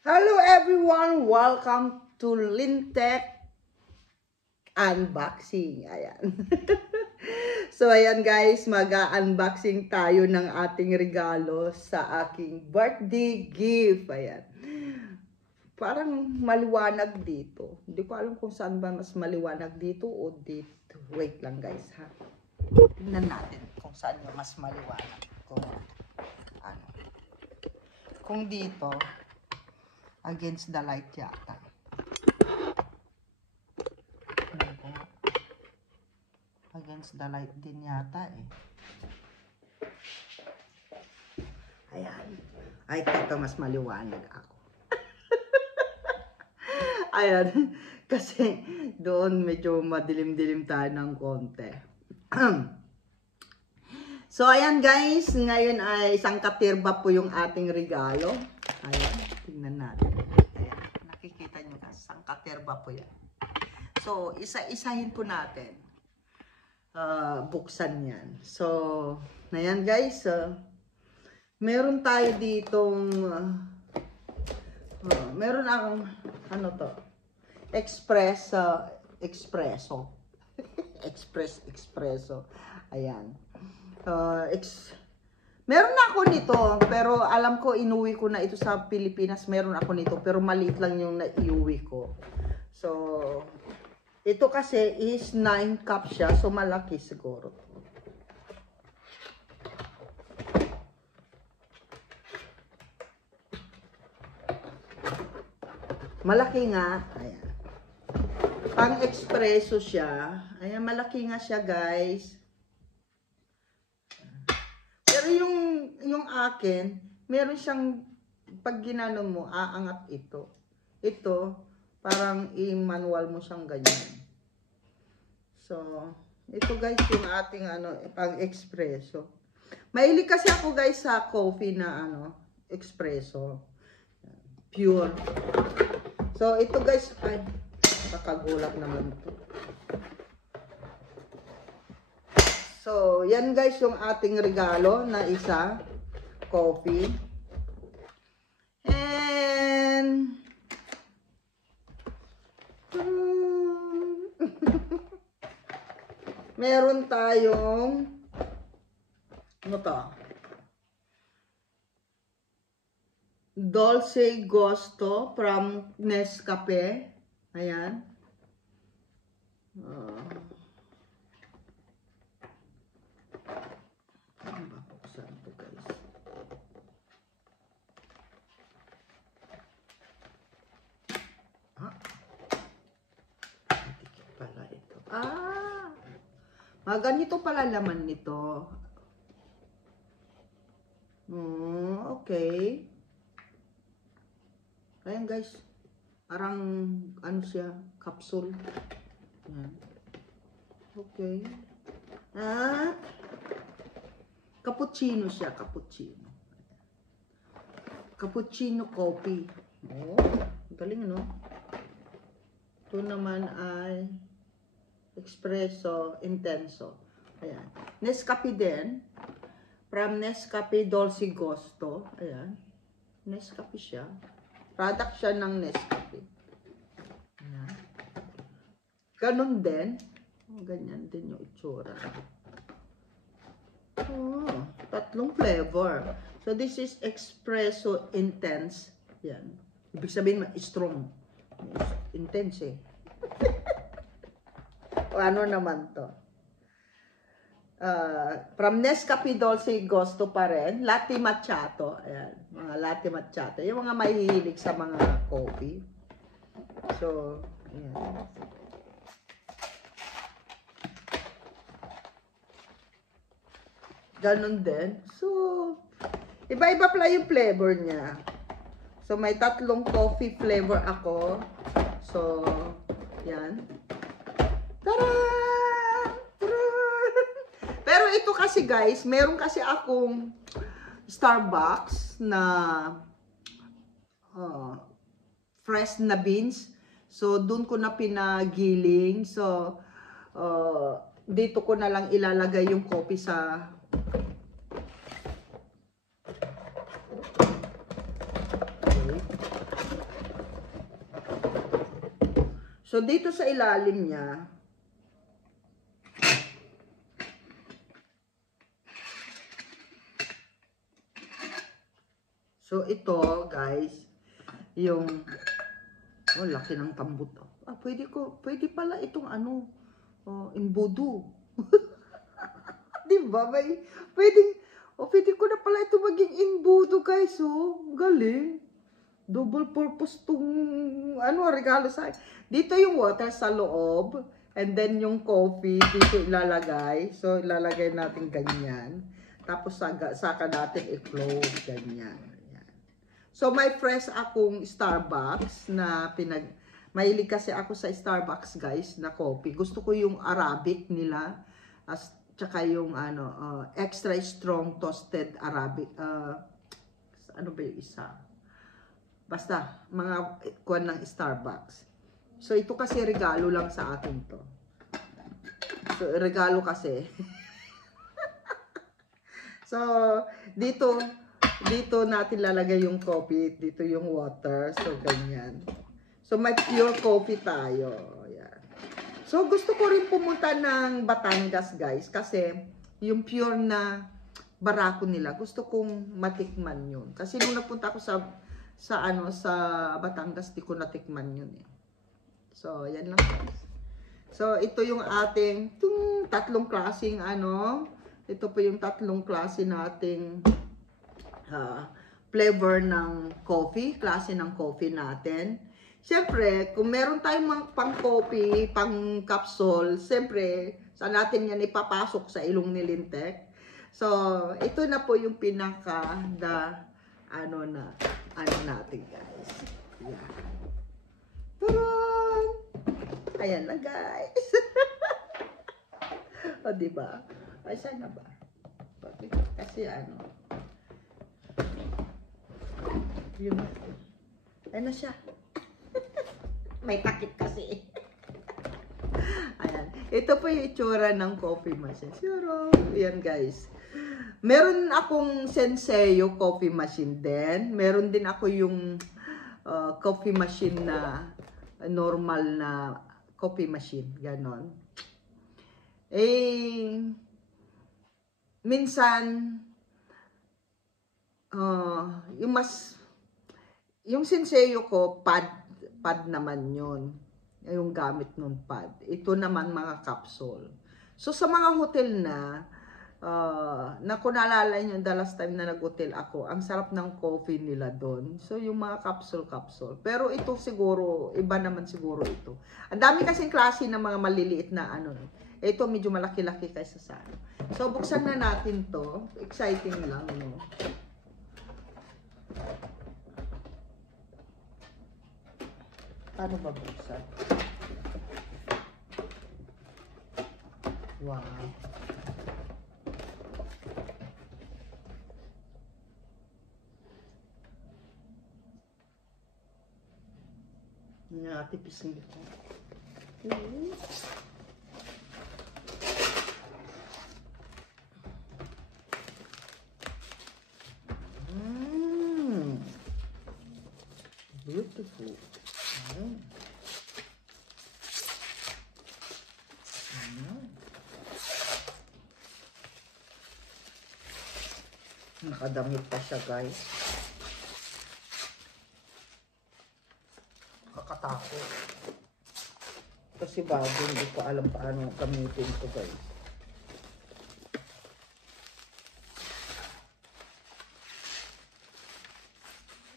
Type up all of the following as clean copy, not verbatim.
Hello everyone! Welcome to Lintech Unboxing. Ayan. So ayan guys, mag-unboxing tayo ng ating regalo sa aking birthday gift. Ayan. Parang maliwanag dito. Hindi ko alam kung saan ba mas maliwanag dito o dito. Wait lang guys ha. Tingnan natin kung saan yung mas maliwanag. Kung dito, against the light yata. Against the light din yata eh. Ayan. Ay, ito mas maliwanag ako. Ayan. Kasi doon medyo madilim-dilim tayo ng konti. So, ayan guys. Ngayon ay isang katirba po yung ating regalo. Ayan. Tingnan natin. Ayan. Nakikita nyo na. Isang katirba po yan. So, isa-isahin po natin. Buksan yan. So, ayan guys. Meron tayo ditong meron akong ano to? Espresso. Espresso. Ayan. Meron na ako nito, pero alam ko inuwi ko na ito sa Pilipinas. Meron ako nito, pero maliit lang yung naiuwi ko. So, ito kasi is 9 cup siya, so malaki siguro. Malaki nga. Ayan. Pang-espresso siya. Ayan, malaki nga siya, guys. Pero yung akin, meron siyang, pag ginano mo, aangat ito. Ito, parang i-manual mo siyang ganyan. So, ito guys, yung ating pang-espresso. Mahilig kasi ako guys sa coffee na espresso. Pure. So, ito guys, ay, nakagulat naman ito. So, yan guys yung ating regalo na isa, coffee. And meron tayong ano to? Dolce Gusto from Nescafe. Ayan. Buksan ito guys. Pala ito. Ganito pala laman nito. Okay. Ayan guys. Parang ano siya, capsule. Ayan. Okay. At cappuccino siya, cappuccino. Cappuccino coffee. Oh, galing no? Ito naman ay espresso intenso. Ayan. Nescafe din. From Nescafe Dolce Gusto. Ayan. Nescafe siya. Product siya ng Nescafe. Ayan. Ganon din. Ganyan din yung itsura. Tatlong flavor. So, this is espresso intense. Yan. Ibig sabihin, strong. Intense eh. O ano naman to? From Nescafe Dolce Gusto pa rin. Latte Macchiato. Ayan. Mga latte macchiato. Yung mga mahihilig sa mga coffee. So, ayan. Ganon din. So, iba-iba pala yung flavor niya. So, may tatlong coffee flavor ako. So, yan. Tara! Pero ito kasi guys, meron kasi akong Starbucks na fresh na beans. So, dun ko na pinagiling. So, dito ko na lang ilalagay yung coffee sa So, dito sa ilalim niya, so, ito, guys, yung, oh, laki ng tambot. Ah, pwede pala itong ano, oh, imbudo. Di ba? Pwede ko na pala ito maging imbudo, guys, oh. Galing. Double purpose tong, ano, regalo sa akin. Dito yung water sa loob, and then yung coffee, dito ilalagay. So, ilalagay natin ganyan. Tapos, saka natin i-close, ganyan. So, may fresh akong Starbucks na mahilig kasi ako sa Starbucks, guys, na coffee. Gusto ko yung Arabic nila, tsaka yung extra strong toasted Arabic. Ano ba yung isa? Basta, mga kuwan ng Starbucks. So, ito kasi regalo lang sa akin to. So, regalo kasi. So, dito natin lalagay yung coffee, dito yung water, so ganyan. So may pure coffee tayo. Yan. So gusto ko rin pumunta ng Batangas, guys, kasi yung pure na barako nila, gusto kong matikman yun. Kasi nung napunta ako sa Batangas, di ko natikman yun eh. So yan lang, guys. So ito yung ating tatlong klaseng ito po yung tatlong klase nating flavor ng coffee, klase ng coffee natin. Siyempre, kung meron tayong pang coffee, pang capsule, siyempre, saan natin yan ipapasok sa ilong ni Lintek. So, ito na po yung pinaka natin, guys. Yan. Taran! Ayan na, guys. O, diba? Ay, saan na ba? Kasi yun. Ano siya? May takip kasi. Ayan. Ito po yung itsura ng coffee machine. Sure. Ayan, guys. Meron akong Senseo coffee machine din. Meron din ako yung coffee machine na normal na coffee machine. Ganon. Minsan, yung Senseo ko, pad naman yun. Yung gamit ng pad. Ito naman mga capsule. So, sa mga hotel na kung naalala nyo, the last time na nag-hotel ako, ang sarap ng coffee nila doon. So, yung mga capsule. Pero ito siguro, iba naman siguro ito. Ang dami kasing klase ng mga maliliit na Ito medyo malaki-laki kaysa sa So, buksan na natin to. Exciting lang, no? Paano ba buksan? Wow. Natipis nito. Beautiful. Nakadamit pa siya, guys. Kakatakot. Kasi bago, hindi ko alam paano gamitin ito, guys.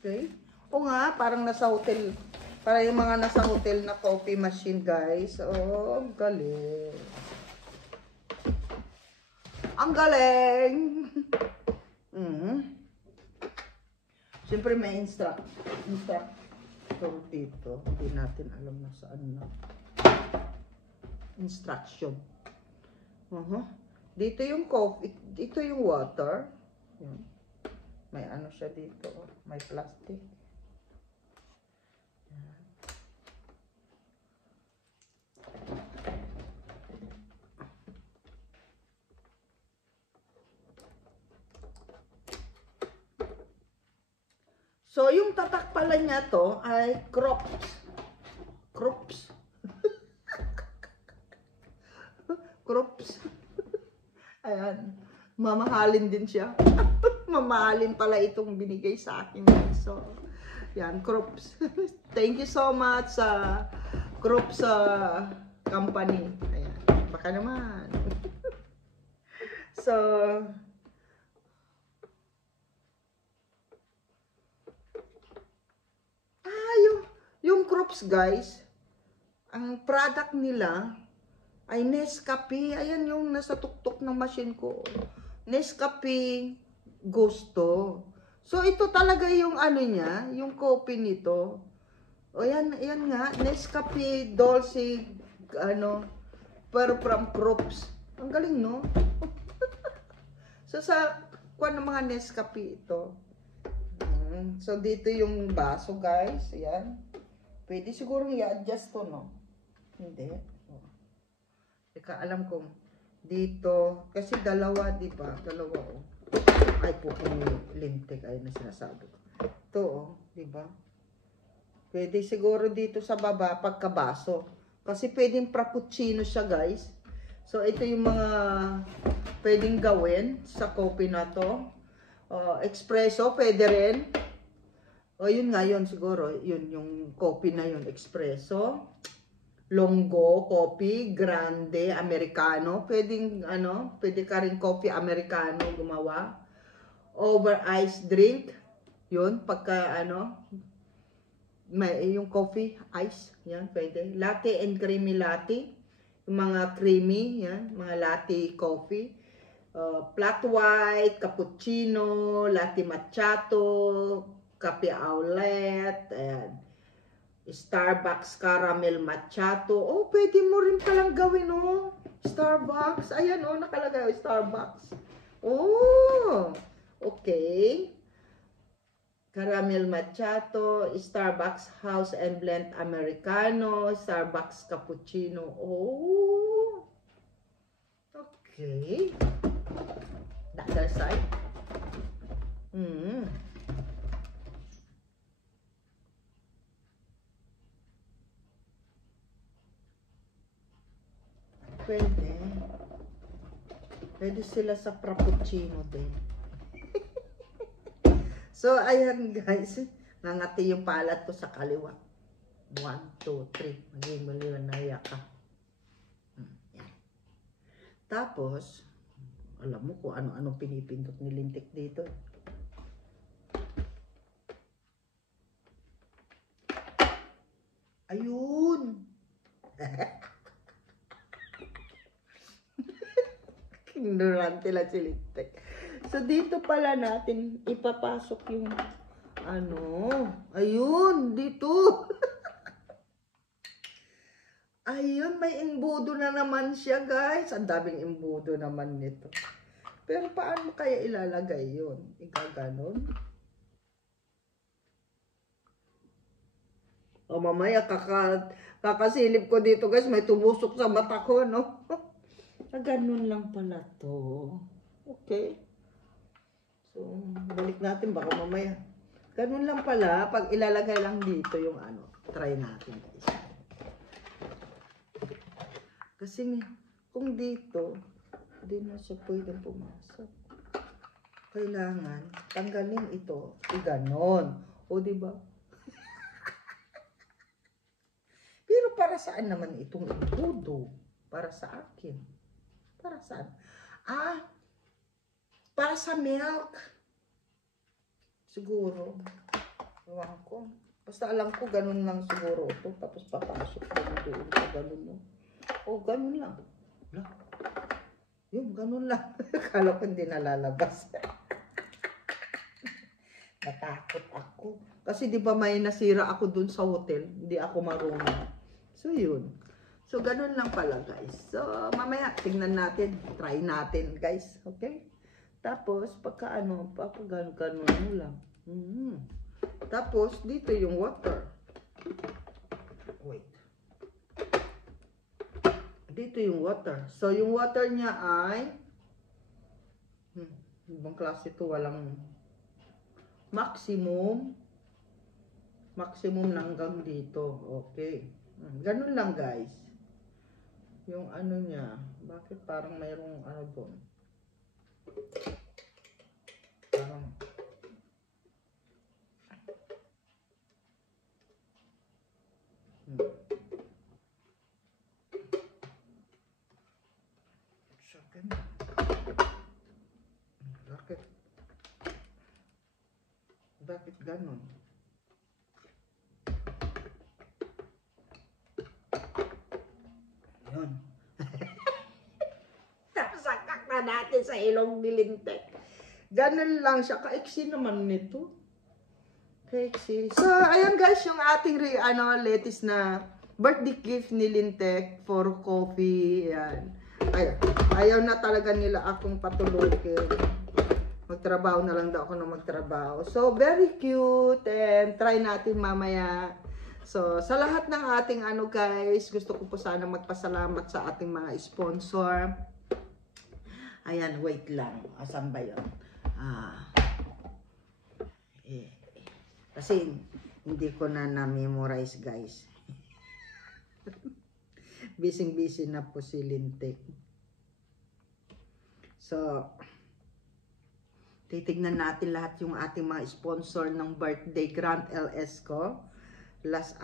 Okay. O nga, parang nasa hotel. Para yung mga nasa hotel na coffee machine, guys. Oh, ang galing. Ang galing! Siyempre may instructor dito. Hindi natin alam na saan na. Instruction. Dito yung coffee. Dito yung water. Yan. May siya dito. May plastic. Yan. So, yung tatak pala niya to ay crops. Crops. Ayan. Mamahalin din siya. Mamahalin pala itong binigay sa akin. So, yan, Crops. Thank you so much sa Crops company. Ayan. Baka naman. So, yung Crops guys, ang product nila ay Nescafe. Ayan yung nasa tuktok ng machine ko. Nescafe Gusto. So, ito talaga yung ano niya, yung coffee nito. O yan nga, Nescafe Dolce, pero from Crops. Ang galing, no? So, sa kuwan ng mga Nescafe ito. So, dito yung baso, guys. Ayan. Pwede siguro i-adjust to, no? Hindi. Teka, alam kong dito. Kasi dalawa, di ba? Dalawa, oh. Ay po, lintik. Ay, na sinasabi ko. Ito, oh. Di ba? Pwede siguro dito sa baba, pagkabaso. Kasi pwedeng frappuccino siya, guys. So, ito yung mga pwedeng gawin sa coffee na to. Espresso, pwede rin. O, yun nga yun siguro. Yun, yung coffee na yun. Espresso, Longo, coffee, grande, americano. Pwedeng, pwede ka rin coffee americano gumawa. Over ice drink. Yun, pagka, may, yung coffee, ice. Yan, pwede. Latte and creamy latte. Yung mga creamy, yan, mga latte coffee. Flat white, cappuccino, latte macchiato, kape outlet, ayan. Starbucks caramel macchiato. Oh, pwede mo rin palang gawin, oh. Starbucks. Ayan, oh, nakalagay, oh, Starbucks. Oh, okay. Caramel macchiato, Starbucks house and blend americano, Starbucks cappuccino. Oh, okay. The other side. Pwede. Pwede sila sa frappuccino din. So, ayan guys. Nangati yung palat ko sa kaliwa. 1, 2, 3. Maging milyonaire ka. Yan. Tapos, alam mo kung ano-ano pinipindot ni Lintik dito. Ayun! Ignorante lang si Lintik. So, dito pala natin ipapasok yung ayun, dito. Ayun, may imbudo na naman siya, guys. Ang daming imbudo naman nito. Pero paano kaya ilalagay yun? Igaganon? O mamaya, kakasilip ko dito, guys. May tumusok sa mata ko, no? Ganun lang pala to. Okay. So, balik natin. Baka mamaya. Ganun lang pala. Pag ilalagay lang dito yung try natin, guys. Kasi kung dito, hindi na siya pwedeng pumasok. Kailangan tanggalin ito. Ganon. O, diba? Pero para saan naman itong imbudo? Para sa akin. Para saan? Para sa milk. Siguro. Ewan ko. Basta alam ko, ganun lang siguro ito. Tapos papasok ko doon sa ganun, no? O, ganun lang. Yung ganun lang. Kala ko hindi nalalabas. Natakot ako. Kasi di ba may nasira ako dun sa hotel. Hindi ako marunong. So, yun. So, ganun lang pala, guys. So, mamaya, tingnan natin. Try natin, guys. Okay? Tapos, pagka papagano-ganon mo lang. Tapos, dito yung water. Wait. Dito yung water. So, yung water niya ay ibang klase ito. Walang maximum na hanggang dito. Okay. Ganun lang, guys. yung ano niya, bakit parang mayroong ano doon? Parang, second, bakit, bakit ganon? Yun. Sakak na natin sa ilong ni Lintek. Ganun lang siya. Kaiksi naman nito. Kaiksi. So, ayan guys, yung ating latest na birthday gift ni Lintek for coffee. Ayan. Ayaw na talaga nila akong patulogin. Magtrabaho na lang daw ako na magtrabaho. So, very cute. And try natin mamaya. So, sa lahat ng ating guys, gusto ko po sana magpasalamat sa ating mga sponsor. Ayan, wait lang. Asan ba yun? Kasi hindi ko na na-memorize, guys. Busy na po si Lintek. So, titignan natin lahat yung ating mga sponsor ng birthday Grant LS ko. Last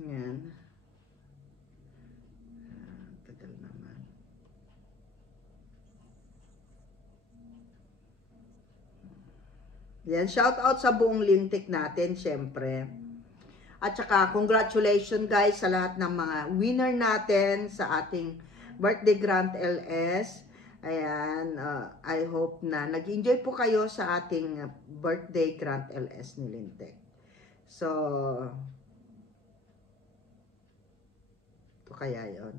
Yan. Tagal naman. Yan, shout out sa buong Lintik natin, syempre. At saka, congratulations guys sa lahat ng mga winner natin sa ating birthday Grant LS. Ayan, I hope na nag-enjoy po kayo sa ating birthday Grant LS ni Lintek. So, ito kaya yon.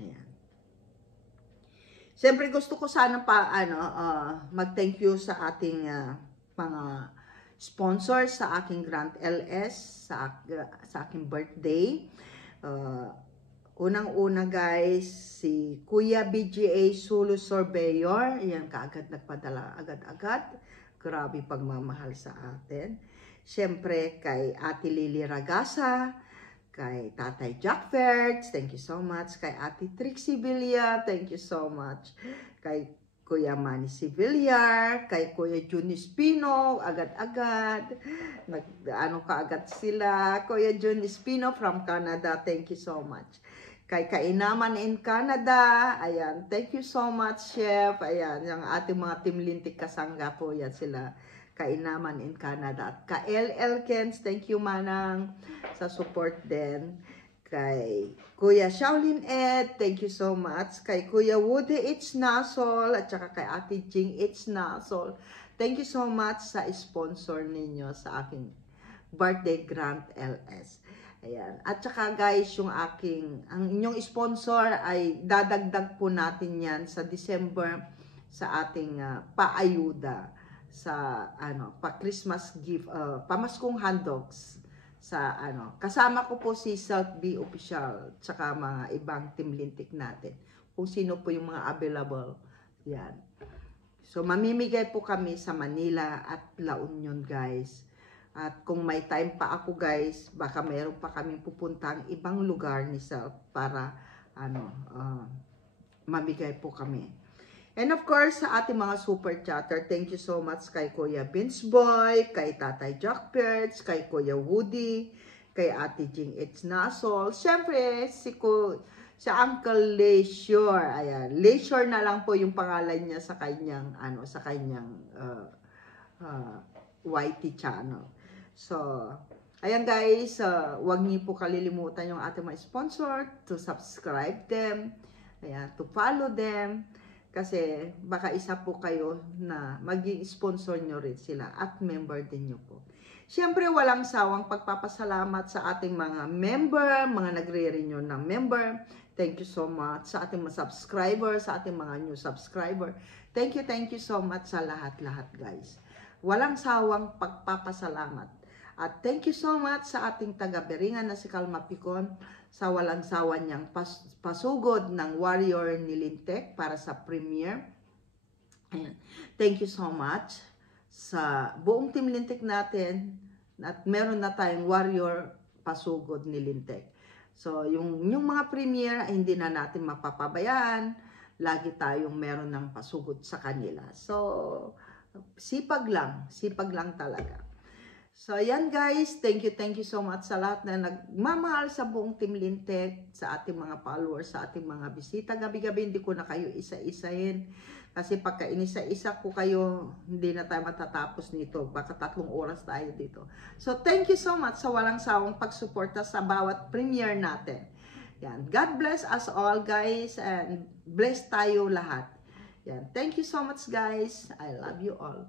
Ayan. Siyempre gusto ko sana pa mag-thank you sa ating mga sponsors sa aking Grant LS sa aking birthday. Unang-una guys, si Kuya BGA Sulu Surveyor. Ayan, kaagad nagpadala agad-agad. Grabe pagmamahal sa atin. Siyempre kay Ate Lily Ragasa, kay Tatay Jack Fertz, thank you so much. Kay Ate Trixie Villa, thank you so much. Kay Kuya Manny Sivillar, kay Kuya Juni Spino, agad-agad. Kaagad sila. Kuya Juni Spino from Canada, thank you so much. Kay Kainaman in Canada, ayan, thank you so much, Chef. Ayan, yung ating mga Team Lintik kasangga po, yan sila. Kainaman in Canada. At ka LL Kens, thank you manang sa support din. Kay Kuya Shaolin Ed, thank you so much. Kay Kuya Woody H. Nasol, at saka kay Ate Jing H. Nasol, thank you so much sa sponsor ninyo sa aking birthday Grant LS. Ayan. At saka guys, ang inyong sponsor ay dadagdag po natin yan sa December sa ating paayuda sa pa-Christmas gift, pamaskong handdogs sa kasama ko po si South B Official tsaka mga ibang Team Lintik natin kung sino po yung mga available yan. So mamimigay po kami sa Manila at La Union guys. At kung may time pa ako guys, baka mayroon pa kaming pupuntang ibang lugar ni Self para mamigay po kami. And of course, sa ating mga super chatter, thank you so much kay Kuya Vince Boy, kay Tatay Jack Perch, kay Kuya Woody, kay Ate Jing It's Nasol. Siyempre, si Uncle Leisure. Ayan, Leisure na lang po yung pangalan niya sa kanyang YT channel. So, ayan guys, huwag niyo po kalilimutan yung ating mga sponsor to subscribe them, ayan, to follow them, kasi baka isa po kayo na maging sponsor nyo rin sila at member din nyo po. Siyempre, walang sawang pagpapasalamat sa ating mga member, mga nagre-renew ng member. Thank you so much sa ating mga subscriber, sa ating mga new subscriber. Thank you so much sa lahat-lahat guys. Walang sawang pagpapasalamat. At thank you so much sa ating taga-Beringan na si Kalma Picon sa walang sawa niyang pasugod ng Warrior ni Lintek para sa premiere. Ayan. Thank you so much sa buong Team Lintek natin at meron na tayong Warrior pasugod ni Lintek. So, yung mga premier ay hindi na natin mapapabayaan. Lagi tayong meron ng pasugod sa kanila. So, sipag lang talaga. So, ayan guys, thank you so much sa lahat na nagmamahal sa buong Team Lintek, sa ating mga followers, sa ating mga bisita. Gabi-gabi hindi ko na kayo isa-isahin. Kasi pagka inisa-isa ko kayo, hindi na tayo matatapos nito. Baka 3 oras tayo dito. So, thank you so much sa walang sawang pagsuporta sa bawat premiere natin. Yan. God bless us all guys and bless tayo lahat. Yan. Thank you so much guys. I love you all.